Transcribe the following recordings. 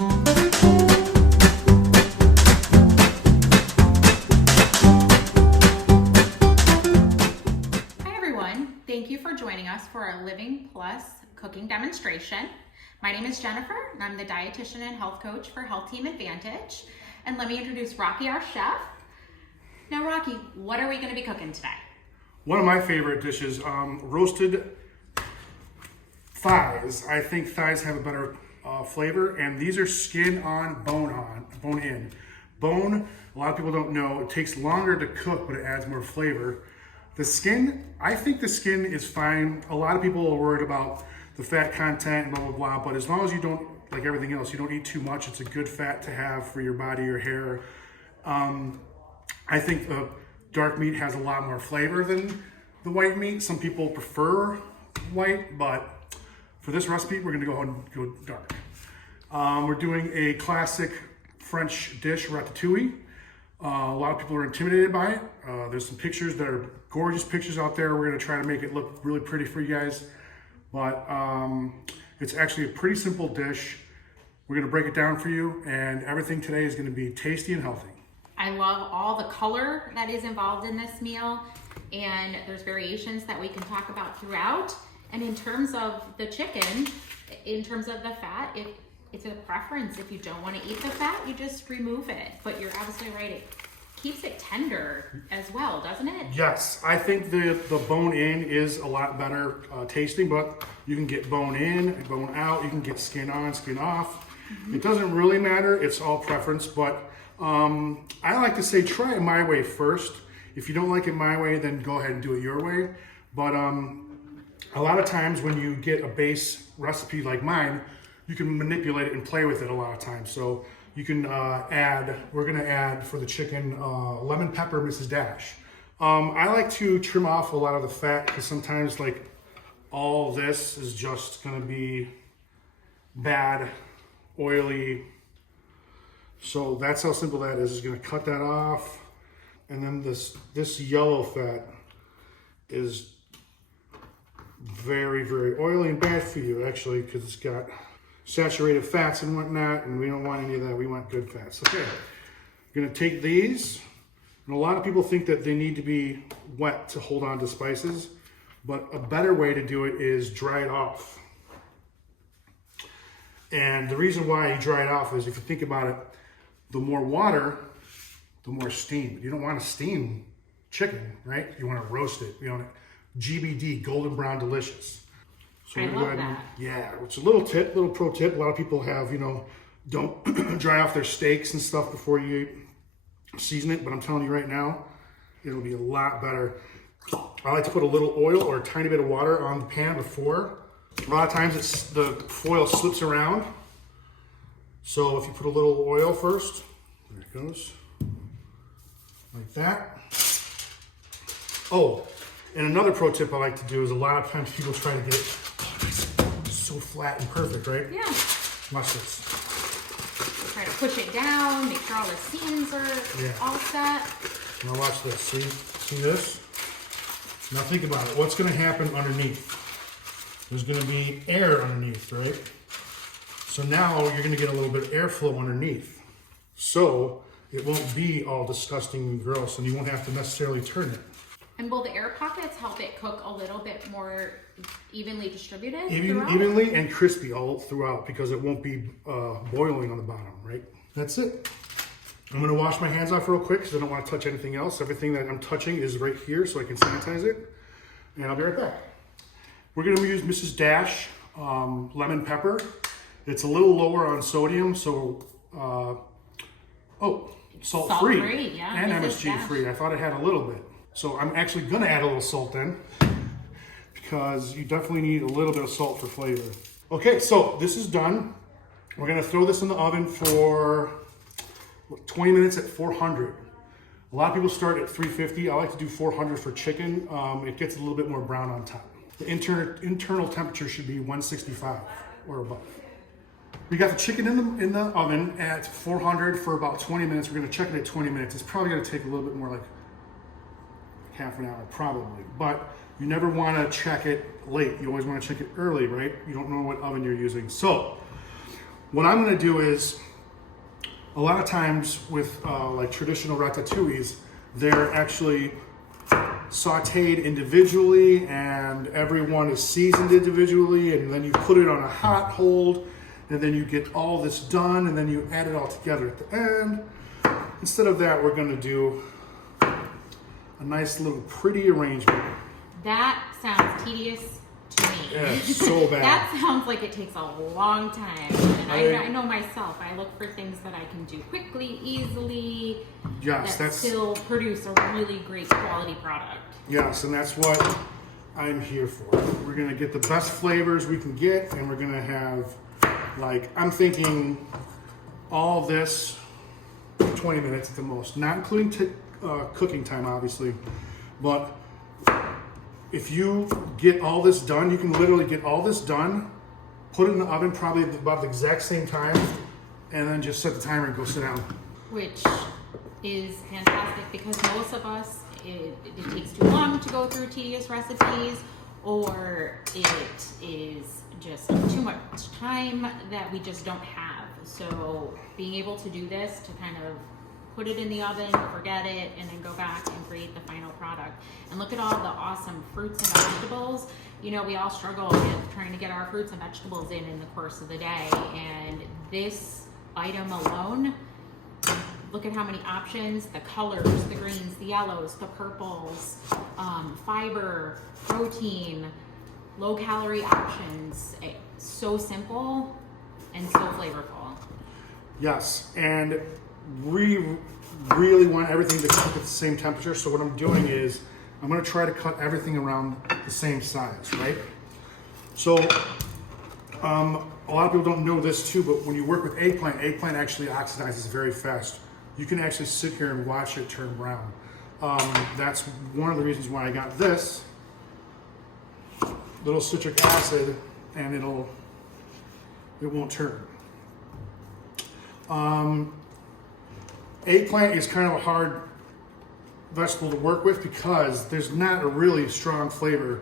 Thank you for joining us for our Living Plus cooking demonstration. My name is Jennifer, and I'm the dietitian and health coach for HealthTeam Advantage. And let me introduce Rocky, our chef. Now, Rocky, what are we going to be cooking today? One of my favorite dishes, roasted thighs. I think thighs have a better flavor, and these are skin on, bone in. Bone, a lot of people don't know, it takes longer to cook, but it adds more flavor. The skin, I think the skin is fine. A lot of people are worried about the fat content and blah, blah, blah, but as long as you don't, like everything else, you don't eat too much, it's a good fat to have for your body or hair. I think the dark meat has a lot more flavor than the white meat. Some people prefer white, but for this recipe, we're gonna go ahead and go dark. We're doing a classic French dish, Ratatouille. A lot of people are intimidated by it. There's some pictures that are gorgeous pictures out there. We're gonna try to make it look really pretty for you guys. But it's actually a pretty simple dish. We're gonna break it down for you, and everything today is gonna be tasty and healthy. I love all the color that is involved in this meal, and there's variations that we can talk about throughout. And in terms of the chicken, in terms of the fat, it's a preference. If you don't want to eat the fat, you just remove it. But you're absolutely right. It keeps it tender as well, doesn't it? Yes, I think the bone in is a lot better tasting, but you can get bone in, bone out. You can get skin on, skin off. Mm-hmm. It doesn't really matter. It's all preference, but I like to say try it my way first. If you don't like it my way, then go ahead and do it your way. But a lot of times when you get a base recipe like mine, you can manipulate it and play with it a lot of times. So you can we're gonna add for the chicken, lemon pepper Mrs. Dash. I like to trim off a lot of the fat because sometimes like all this is just gonna be bad, oily. So that's how simple that is. It's gonna cut that off. And then this yellow fat is very, very oily and bad for you actually, because it's got saturated fats and whatnot, and we don't want any of that. We want good fats. Okay, I'm gonna take these, and a lot of people think that they need to be wet to hold on to spices, but a better way to do it is dry it off. And the reason why you dry it off is, if you think about it, the more water, the more steam. You don't want to steam chicken, right? You want to roast it. You want it GBD, golden brown delicious. So I love that. Yeah, it's a little pro tip. A lot of people have, don't dry off their steaks and stuff before you season it, but I'm telling you right now, it'll be a lot better. I like to put a little oil or a tiny bit of water on the pan before. A lot of times the foil slips around. So if you put a little oil first, there it goes, like that. Oh, and another pro tip I like to do is, a lot of times people try to get it so flat and perfect, right? Yeah. Watch this. Try to push it down, make sure all the seams are all set. Now watch this. See this? Now think about it. What's going to happen underneath? There's going to be air underneath, right? So now you're going to get a little bit of airflow underneath. So it won't be all disgusting and gross, and you won't have to necessarily turn it. And will the air pockets help it cook a little bit more evenly distributed? Evenly and crispy all throughout, because it won't be boiling on the bottom, right? That's it. I'm gonna wash my hands off real quick because I don't want to touch anything else. Everything that I'm touching is right here, so I can sanitize it. And I'll be right back. We're gonna use Mrs. Dash lemon pepper. It's a little lower on sodium, so salt-free, yeah, and MSG-free. I thought it had a little bit. So I'm actually gonna add a little salt in, because you definitely need a little bit of salt for flavor. Okay, so this is done. We're gonna throw this in the oven for 20 minutes at 400. A lot of people start at 350. I like to do 400 for chicken. It gets a little bit more brown on top. The internal temperature should be 165 or above. We got the chicken in the oven at 400 for about 20 minutes. We're gonna check it at 20 minutes. It's probably gonna take a little bit more, like half an hour probably, but you never want to check it late. You always want to check it early, right? You don't know what oven you're using. So What I'm gonna do is, a lot of times with like traditional ratatouilles, they're actually sauteed individually and everyone is seasoned individually, and then you put it on a hot hold and then you get all this done and then you add it all together at the end. Instead of that, we're gonna do a nice little pretty arrangement. That sounds tedious to me. Yeah, it's so bad. That sounds like it takes a long time. And I know myself, I look for things that I can do quickly, easily, Yes, that still produce a really great quality product. Yes, and that's what I'm here for. We're gonna get the best flavors we can get, and we're gonna have, like, I'm thinking all this 20 minutes at the most, not including cooking time, obviously. But if you get all this done, you can literally get all this done, put it in the oven probably about the exact same time, and then just set the timer and go sit down. Which is fantastic because most of us, it takes too long to go through tedious recipes, or it is just too much time that we just don't have. So being able to do this, to kind of put it in the oven, forget it, and then go back and create the final product. And look at all the awesome fruits and vegetables. You know, we all struggle with trying to get our fruits and vegetables in the course of the day. And this item alone, look at how many options, the colors, the greens, the yellows, the purples, fiber, protein, low calorie options. It's so simple and so flavorful. Yes, and we really want everything to cook at the same temperature. So what I'm doing is I'm going to try to cut everything around the same size, right? So a lot of people don't know this too, but when you work with eggplant actually oxidizes very fast. You can actually sit here and watch it turn brown. That's one of the reasons why I got this little citric acid, and it won't turn. Eggplant is kind of a hard vegetable to work with because there's not a really strong flavor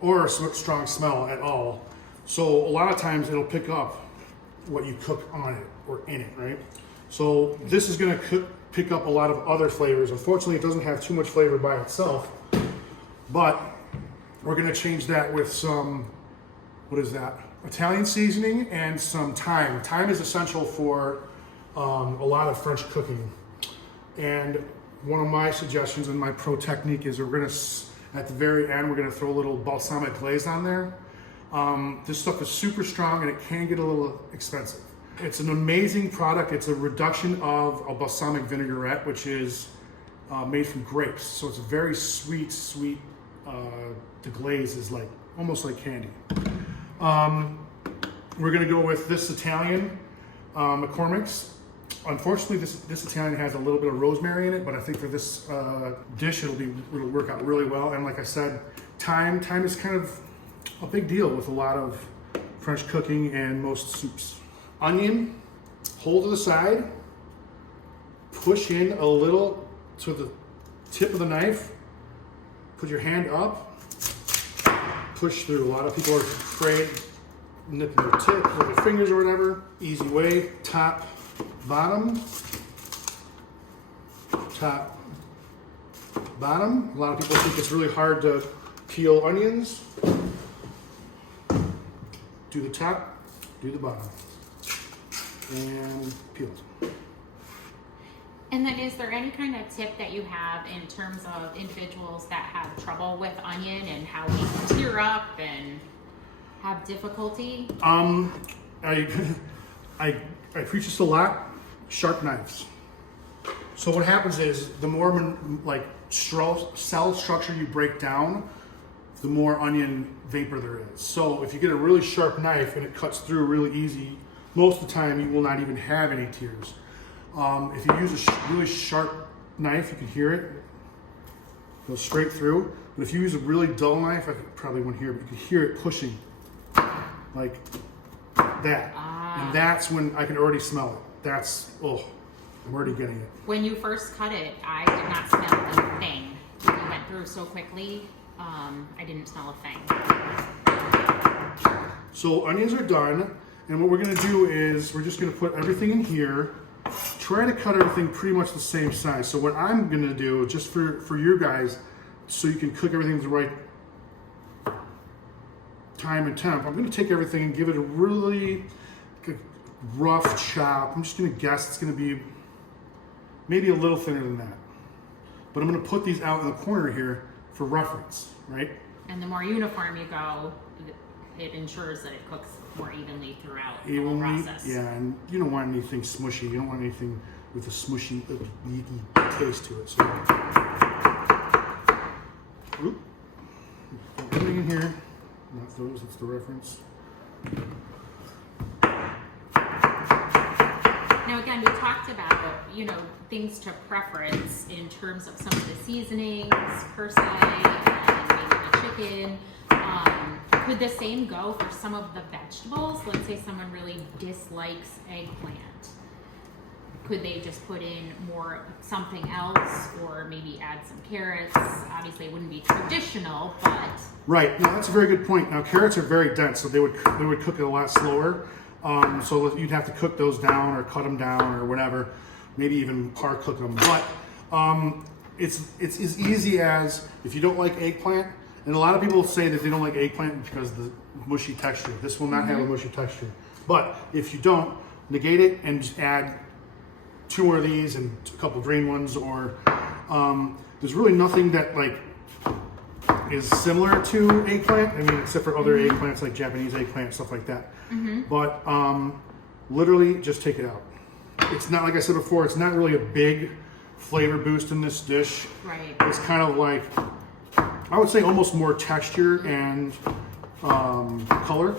or a strong smell at all. So a lot of times it'll pick up what you cook on it or in it, right? So this is gonna pick up a lot of other flavors. Unfortunately, it doesn't have too much flavor by itself, but we're gonna change that with some, what is that? Italian seasoning and some thyme. Thyme is essential for a lot of French cooking. And one of my suggestions and my pro technique is we're gonna, at the very end, we're gonna throw a little balsamic glaze on there. This stuff is super strong and it can get a little expensive. It's an amazing product. It's a reduction of a balsamic vinaigrette, which is made from grapes. So it's very sweet. The glaze is like almost like candy. We're gonna go with this Italian McCormick's. Unfortunately, this Italian has a little bit of rosemary in it, but I think for this dish, it'll work out really well. And like I said, thyme is kind of a big deal with a lot of French cooking and most soups. Onion, hold to the side, push in a little to the tip of the knife, put your hand up, push through. A lot of people are afraid nipping their tip with their fingers or whatever. Easy way, top, bottom, top, bottom. A lot of people think it's really hard to peel onions. Do the top, do the bottom, and peel. And then is there any kind of tip that you have in terms of individuals that have trouble with onion and how we can tear up and have difficulty? I preach this a lot, sharp knives. So what happens is the more like cell structure you break down, the more onion vapor there is. So if you get a really sharp knife and it cuts through really easy, most of the time you will not even have any tears. If you use a really sharp knife, you can hear it go straight through. But if you use a really dull knife, I probably won't hear it, but you can hear it pushing like that. And that's when I can already smell it. That's, oh, I'm already getting it. When you first cut it, I did not smell a thing. You went through so quickly, I didn't smell a thing. So onions are done. And what we're gonna do is we're just gonna put everything in here, try to cut everything pretty much the same size. So what I'm gonna do, just for you guys, so you can cook everything the right time and temp, I'm gonna take everything and give it a really rough chop. I'm just gonna guess it's gonna be maybe a little thinner than that. But I'm gonna put these out in the corner here for reference, right? And the more uniform you go, it ensures that it cooks more evenly throughout the whole process. Yeah, and you don't want anything smushy. You don't want anything with a smushy, yeeky taste to it. So, put everything in here. Not those, that's the reference. Now again, we talked about, you know, things to preference in terms of some of the seasonings per se, and maybe the chicken. Could the same go for some of the vegetables? Let's say someone really dislikes eggplant. Could they just put in more something else, or maybe add some carrots? Obviously, it wouldn't be traditional, but Right. No, that's a very good point. Now, carrots are very dense, so they would cook it a lot slower. So you'd have to cook those down, or cut them down, or whatever. Maybe even par cook them. But it's as easy as, if you don't like eggplant, and a lot of people say that they don't like eggplant because of the mushy texture. This will not have a mushy texture. But if you don't, negate it and just add 2 more of these and a couple green ones, or there's really nothing that like is similar to eggplant. I mean, except for other eggplants like Japanese eggplant, stuff like that. But literally just take it out. It's not, like I said before, it's not really a big flavor boost in this dish. right. It's kind of like, I would say almost more texture and color.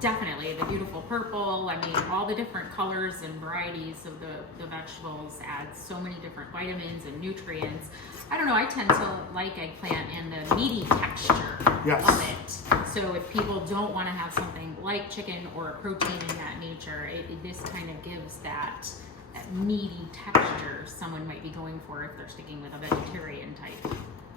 Definitely, the beautiful purple. I mean, all the different colors and varieties of the vegetables add so many different vitamins and nutrients. I don't know, I tend to like eggplant and the meaty texture Yes. of it. So if people don't want to have something like chicken or a protein in that nature, this kind of gives that meaty texture someone might be going for if they're sticking with a vegetarian type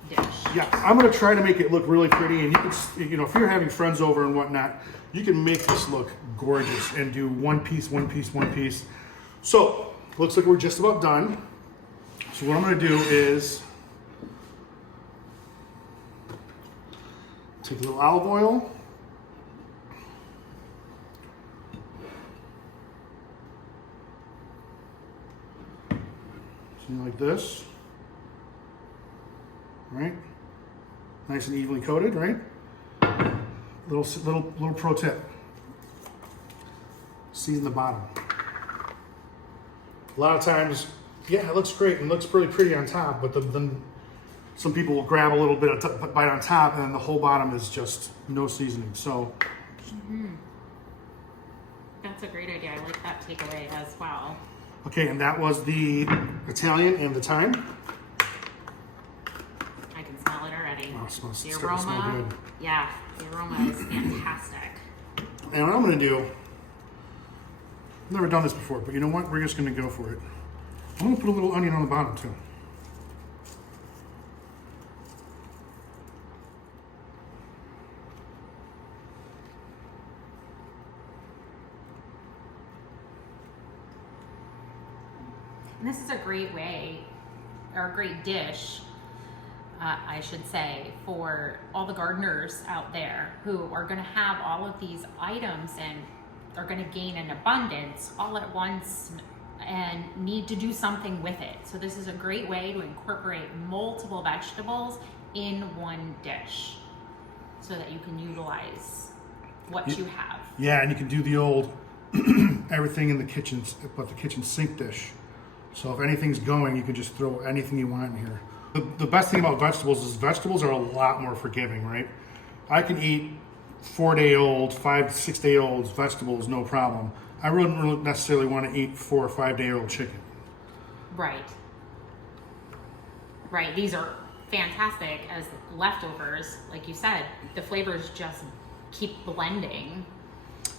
dish. Yeah, I'm gonna try to make it look really pretty, and you know, if you're having friends over and whatnot, you can make this look gorgeous and do one piece, one piece, one piece. So, looks like we're just about done. So what I'm gonna do is take a little olive oil. Something like this. Right? Nice and evenly coated, right? Little pro tip. Season the bottom. A lot of times, yeah, it looks great and looks really pretty on top, but then some people will grab a little bit of bite on top, and then the whole bottom is just no seasoning. So, That's a great idea. I like that takeaway as well. okay, and that was the Italian and the thyme. I can smell it already. Oh, it smells, The it's starting to smell aroma, good. yeah, the aroma is fantastic. And what I'm gonna do, I've never done this before, but you know what? We're just gonna go for it. I'm gonna put a little onion on the bottom too. And this is a great way, or a great dish, I should say, for all the gardeners out there who are going to have all of these items and are going to gain an abundance all at once and need to do something with it. So this is a great way to incorporate multiple vegetables in one dish so that you can utilize what you have. Yeah, and you can do the old everything in the kitchen, but the kitchen sink dish. So if anything's going, you can just throw anything you want in here. The best thing about vegetables is vegetables are a lot more forgiving, right? I can eat 4-day-old, 5 to 6-day-old vegetables, no problem. I wouldn't really necessarily want to eat 4 or 5-day-old chicken. Right. Right. These are fantastic as leftovers. Like you said, the flavors just keep blending.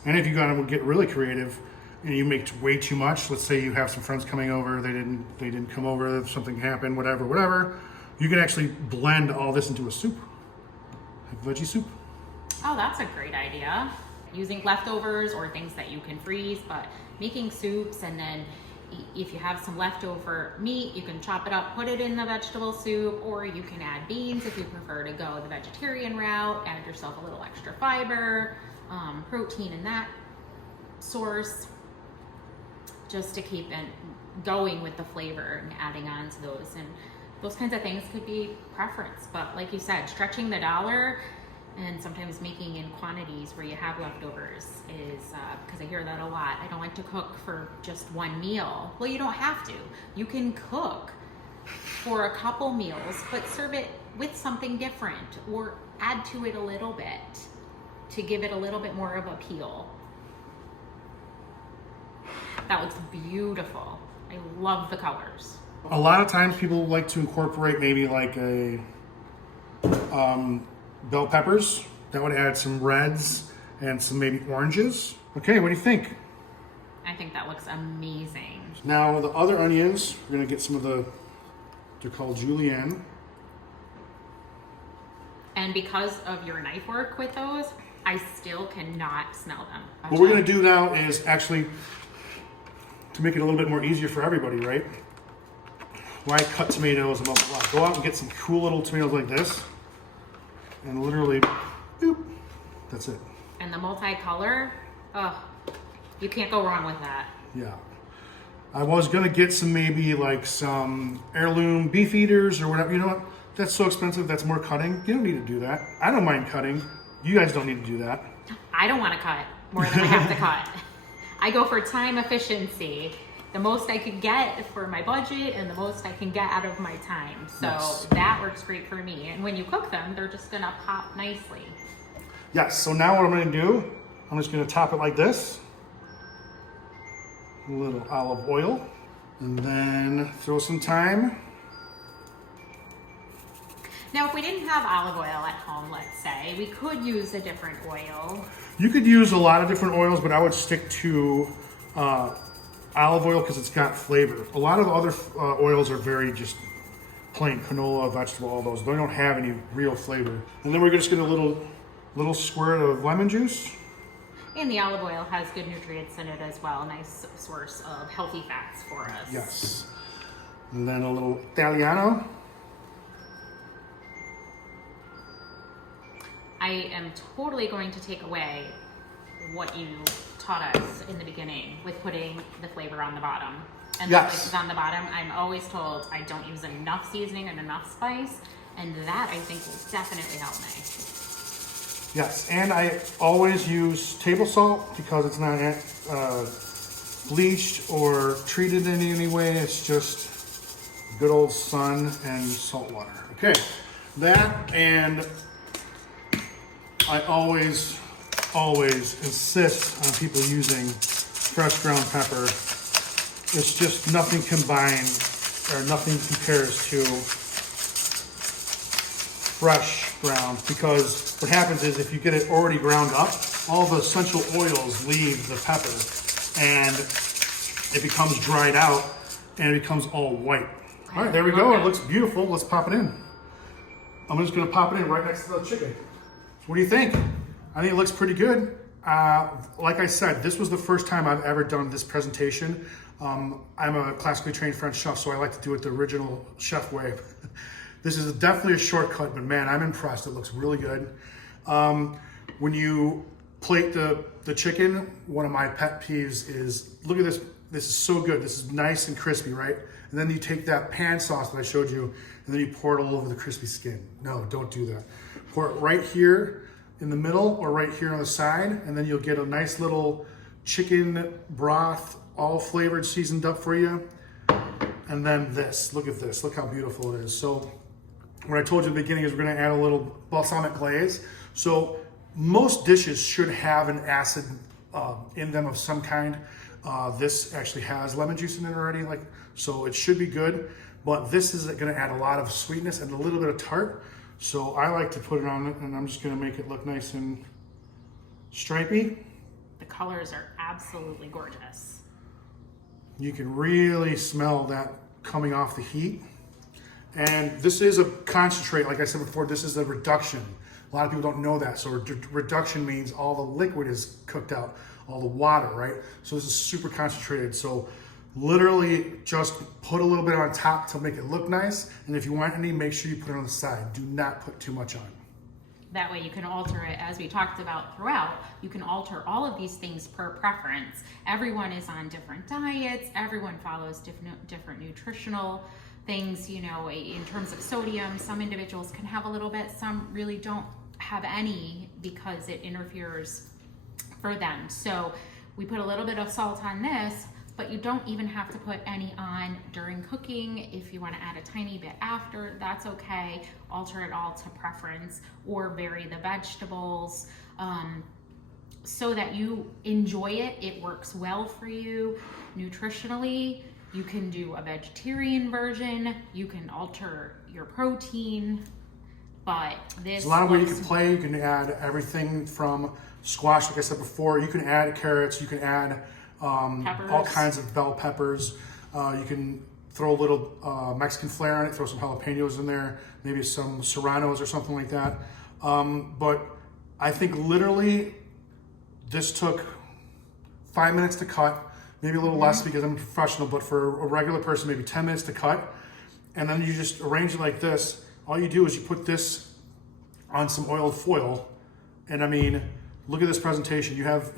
And if you gotta get really creative and you make way too much, let's say you have some friends coming over, they didn't come over, something happened, whatever, you can actually blend all this into a soup, like veggie soup. Oh, that's a great idea. using leftovers or things that you can freeze, but making soups, and then if you have some leftover meat, you can chop it up, put it in the vegetable soup, or you can add beans if you prefer to go the vegetarian route, add yourself a little extra fiber, protein in that source, just to keep it going with the flavor and adding on to those. And those kinds of things could be preference, but like you said, stretching the dollar and sometimes making in quantities where you have leftovers is, because I hear that a lot. I don't like to cook for just one meal. Well, you don't have to. You can cook for a couple meals, but serve it with something different or add to it a little bit to give it a little bit more of appeal. That looks beautiful. I love the colors. A lot of times people like to incorporate maybe like a bell peppers. That would add some reds and some maybe oranges. Okay, what do you think? I think that looks amazing. Now the other onions, we're gonna get some of they're called julienne. And because of your knife work with those, I still cannot smell them. What we're gonna do now is actually, to make it a little bit more easier for everybody, right? Why cut tomatoes and blah, blah, blah. Go out and get some cool little tomatoes like this. And literally, boop, that's it. And the multicolor, oh, you can't go wrong with that. Yeah. I was gonna get some maybe like some heirloom beef eaters or whatever. You know what? That's so expensive, that's more cutting. You don't need to do that. I don't mind cutting. You guys don't need to do that. I don't wanna cut more than I have to cut. I go for time efficiency. The most I could get for my budget and the most I can get out of my time. So Yes. that works great for me. And when you cook them, they're just gonna pop nicely. Yes, so now what I'm gonna do, I'm just gonna top it like this. A little olive oil. And then throw some thyme. Now, if we didn't have olive oil at home, let's say, we could use a different oil. You could use a lot of different oils, but I would stick to olive oil because it's got flavor. A lot of other oils are very just plain canola, vegetable, all those. They don't have any real flavor. And then we're just gonna little squirt of lemon juice. And the olive oil has good nutrients in it as well, a nice source of healthy fats for us. Yes. And then a little Italiano. I am totally going to take away what you taught us in the beginning with putting the flavor on the bottom. And Yes. the spices on the bottom, I'm always told I don't use enough seasoning and enough spice, and that I think will definitely help me. Yes, and I always use table salt because it's not bleached or treated in any way. It's just good old sun and salt water. Okay, that, and I always insist on people using fresh ground pepper. It's just nothing combined, or nothing compares to fresh ground, because what happens is if you get it already ground up, all the essential oils leave the pepper and it becomes dried out and it becomes all white. All right, there we go. It looks beautiful. Let's pop it in. I'm just gonna pop it in right next to the chicken. What do you think? I think it looks pretty good. Like I said, this was the first time I've ever done this presentation. I'm a classically trained French chef, so I like to do it the original chef way. This is definitely a shortcut, but man, I'm impressed. It looks really good. When you plate the chicken, one of my pet peeves is, look at this. This is so good. This is nice and crispy, right? And then you take that pan sauce that I showed you, and then you pour it all over the crispy skin. No, don't do that. Pour it right here in the middle or right here on the side, and then you'll get a nice little chicken broth, all flavored, seasoned up for you. And then this, look at this. Look how beautiful it is. So what I told you at the beginning is we're gonna add a little balsamic glaze. So most dishes should have an acid in them of some kind. This actually has lemon juice in it already, so it should be good. But this is gonna add a lot of sweetness and a little bit of tart. So I like to put it on it, and I'm just gonna make it look nice and stripy. The colors are absolutely gorgeous. You can really smell that coming off the heat. And this is a concentrate, like I said before, this is a reduction. A lot of people don't know that. So reduction means all the liquid is cooked out, all the water, right? So this is super concentrated. So literally just put a little bit on top to make it look nice. And if you want any, make sure you put it on the side. Do not put too much on. That way you can alter it, as we talked about throughout, you can alter all of these things per preference. Everyone is on different diets, everyone follows different nutritional things, you know, in terms of sodium. Some individuals can have a little bit, some really don't have any because it interferes for them. So we put a little bit of salt on this, but you don't even have to put any on during cooking. If you want to add a tiny bit after, that's okay. Alter it all to preference, or vary the vegetables so that you enjoy it. It works well for you nutritionally. You can do a vegetarian version. You can alter your protein, but this There's a lot of ways you can play. You can add everything from squash, like I said before. You can add carrots. You can add all kinds of bell peppers. You can throw a little Mexican flair on it, throw some jalapenos in there, maybe some serranos or something like that. But I think literally this took 5 minutes to cut, maybe a little less because I'm a professional, but for a regular person, maybe 10 minutes to cut. And then you just arrange it like this. All you do is you put this on some oiled foil. And I mean, look at this presentation. You have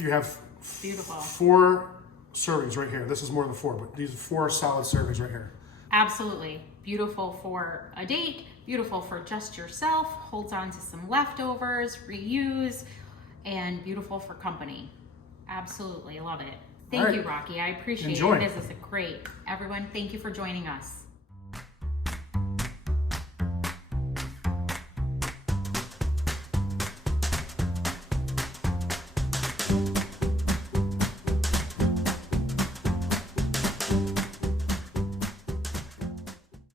beautiful 4 servings right here. This is more than 4, but these are 4 solid servings right here. Absolutely. Beautiful for a date, beautiful for just yourself, holds on to some leftovers, reuse, and beautiful for company. Absolutely, love it. Thank you, Rocky. I appreciate Enjoy. it. This is great. Everyone, thank you for joining us.